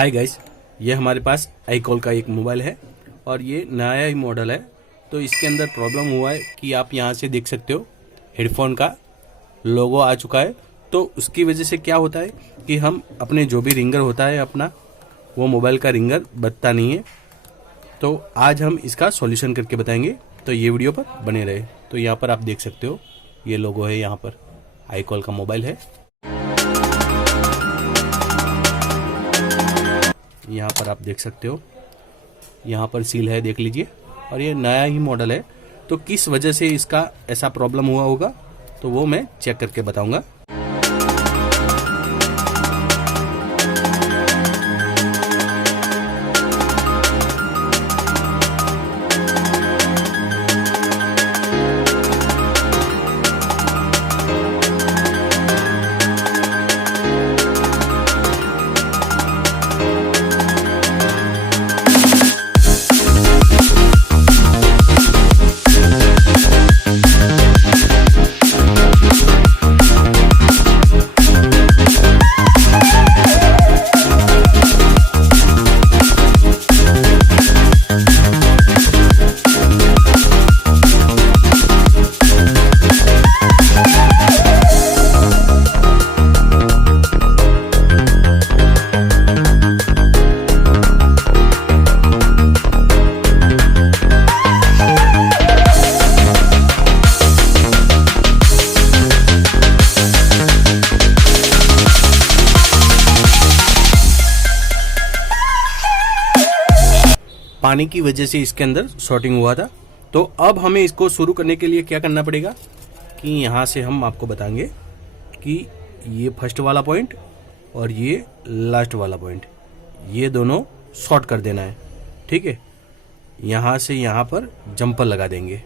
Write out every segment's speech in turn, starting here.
Hi guys, ये हमारे पास iCall का एक मोबाइल है और ये नया ही मॉडल है। तो इसके अंदर प्रॉब्लम हुआ है कि आप यहाँ से देख सकते हो हेडफोन का लोगो आ चुका है। तो उसकी वजह से क्या होता है कि हम अपने जो भी रिंगर होता है अपना, वो मोबाइल का रिंगर बजता नहीं है। तो आज हम इसका सॉल्यूशन करके बताएंगे, तो ये वीडियो पर बने रहे। तो यहाँ पर आप देख सकते हो ये लोगो है, यहाँ पर iCall का मोबाइल है। यहाँ पर आप देख सकते हो, यहाँ पर सील है, देख लीजिए। और ये नया ही मॉडल है, तो किस वजह से इसका ऐसा प्रॉब्लम हुआ होगा तो वो मैं चेक करके बताऊंगा। पानी की वजह से इसके अंदर शॉर्टिंग हुआ था। तो अब हमें इसको शुरू करने के लिए क्या करना पड़ेगा कि यहाँ से हम आपको बताएंगे कि ये फर्स्ट वाला पॉइंट और ये लास्ट वाला पॉइंट, ये दोनों शॉर्ट कर देना है। ठीक है, यहाँ से यहाँ पर जंपर लगा देंगे।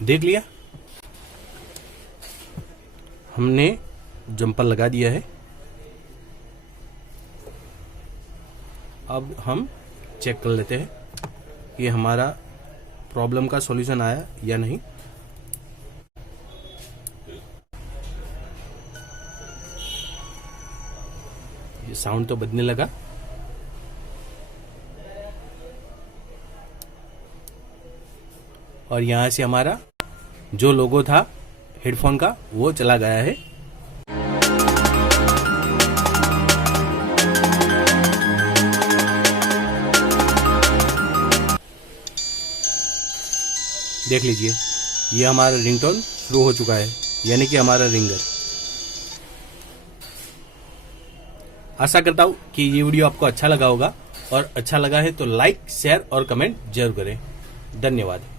देख लिया, हमने जंपर लगा दिया है। अब हम चेक कर लेते हैं कि हमारा प्रॉब्लम का सॉल्यूशन आया या नहीं। ये साउंड तो बजने लगा। और यहाँ से हमारा जो लोगो था हेडफोन का वो चला गया है। देख लीजिए, ये हमारा रिंगटोन शुरू हो चुका है, यानी कि हमारा रिंगर। आशा करता हूँ कि ये वीडियो आपको अच्छा लगा होगा, और अच्छा लगा है तो लाइक, शेयर और कमेंट जरूर करें। धन्यवाद।